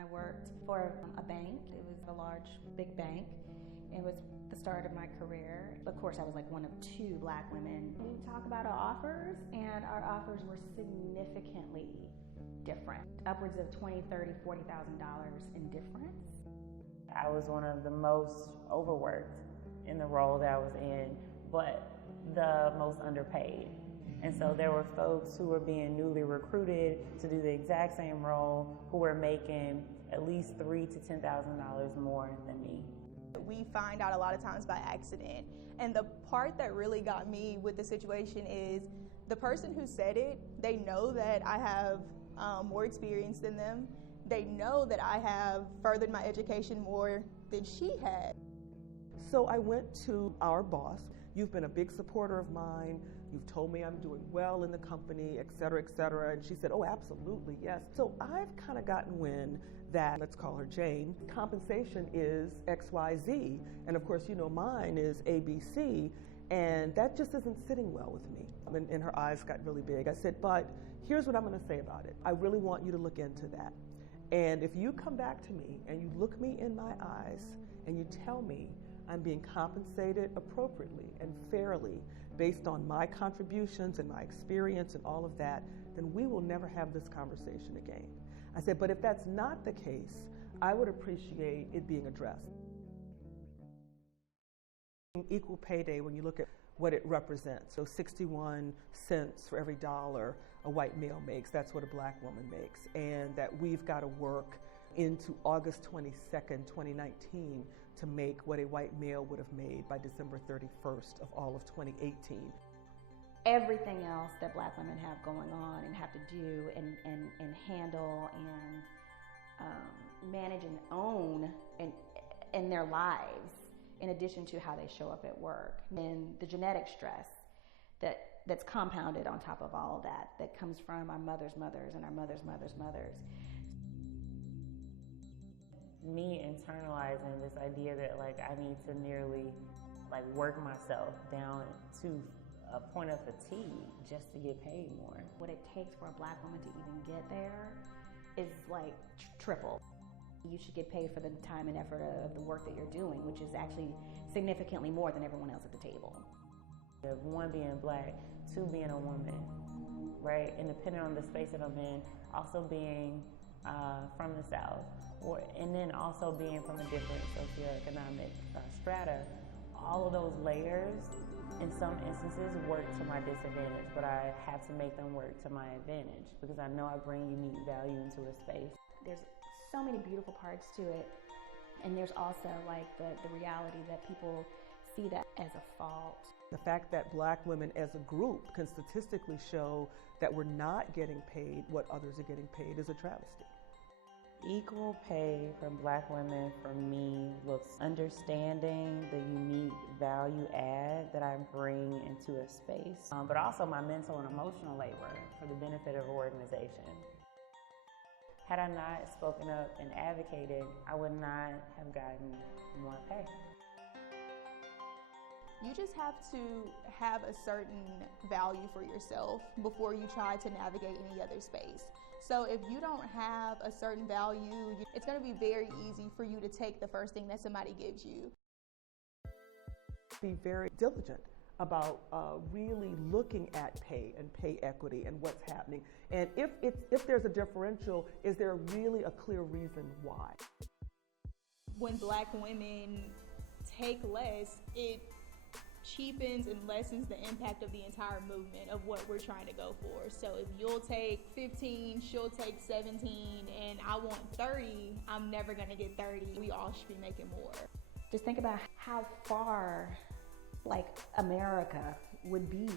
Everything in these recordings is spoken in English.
I worked for a bank. It was a large, big bank. It was the start of my career. Of course, I was like one of 2 black women. We talk about our offers, and our offers were significantly different. Upwards of $20,000, $30,000, $40,000 in difference. I was one of the most overworked in the role that I was in, but the most underpaid. And so there were folks who were being newly recruited to do the exact same role who were making at least $3,000 to $10,000 more than me. We find out a lot of times by accident. And the part that really got me with the situation is the person who said it, they know that I have more experience than them. They know that I have furthered my education more than she had. So I went to our boss. You've been a big supporter of mine. You've told me I'm doing well in the company, et cetera, et cetera. And she said, oh, absolutely, yes. So I've kind of gotten wind that, let's call her Jane, compensation is XYZ. And of course, you know, mine is ABC. And that just isn't sitting well with me. And her eyes got really big. I said, but here's what I'm going to say about it. I really want you to look into that. And if you come back to me and you look me in my eyes and you tell me I'm being compensated appropriately and fairly based on my contributions and my experience and all of that, then we will never have this conversation again. I said, but if that's not the case, I would appreciate it being addressed. Equal pay day, when you look at what it represents, so 61 cents for every dollar a white male makes, that's what a black woman makes, and that we've got to work into August 22nd, 2019 to make what a white male would have made by December 31st of all of 2018. Everything else that black women have going on and have to do and handle and manage and own in their lives, in addition to how they show up at work, and the genetic stress that's compounded on top of all of that comes from our mothers' mothers and our mothers' mothers' mothers. Me internalizing this idea that like I need to nearly like work myself down to a point of fatigue just to get paid more. What it takes for a black woman to even get there is like triple. You should get paid for the time and effort of the work that you're doing, which is actually significantly more than everyone else at the table. 1, being black, 2, being a woman, right? And depending on the space that I'm in, also being from the South, and then also being from a different socioeconomic strata, all of those layers in some instances work to my disadvantage, but I have to make them work to my advantage because I know I bring unique value into a space. There's so many beautiful parts to it, and there's also like the reality that people see that as a fault. The fact that black women as a group can statistically show that we're not getting paid what others are getting paid is a travesty. Equal pay for black women, for me, looks understanding the unique value add that I bring into a space, but also my mental and emotional labor for the benefit of an organization. Had I not spoken up and advocated, I would not have gotten more pay. You just have to have a certain value for yourself before you try to navigate any other space. So if you don't have a certain value, it's going to be very easy for you to take the first thing that somebody gives you. Be very diligent about really looking at pay and pay equity and what's happening. And if there's a differential, is there really a clear reason why? When black women take less, it cheapens and lessens the impact of the entire movement of what we're trying to go for. So if you'll take 15, she'll take 17, and I want 30, I'm never gonna get 30. We all should be making more. Just think about how far like America would be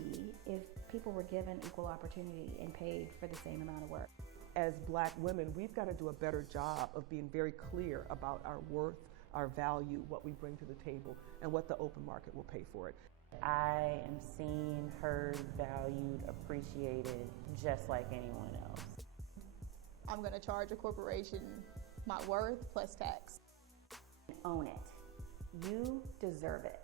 if people were given equal opportunity and paid for the same amount of work. As black women, we've got to do a better job of being very clear about our worth, our value, what we bring to the table, and what the open market will pay for it. I am seen, heard, valued, appreciated, just like anyone else. I'm going to charge a corporation my worth plus tax. Own it. You deserve it.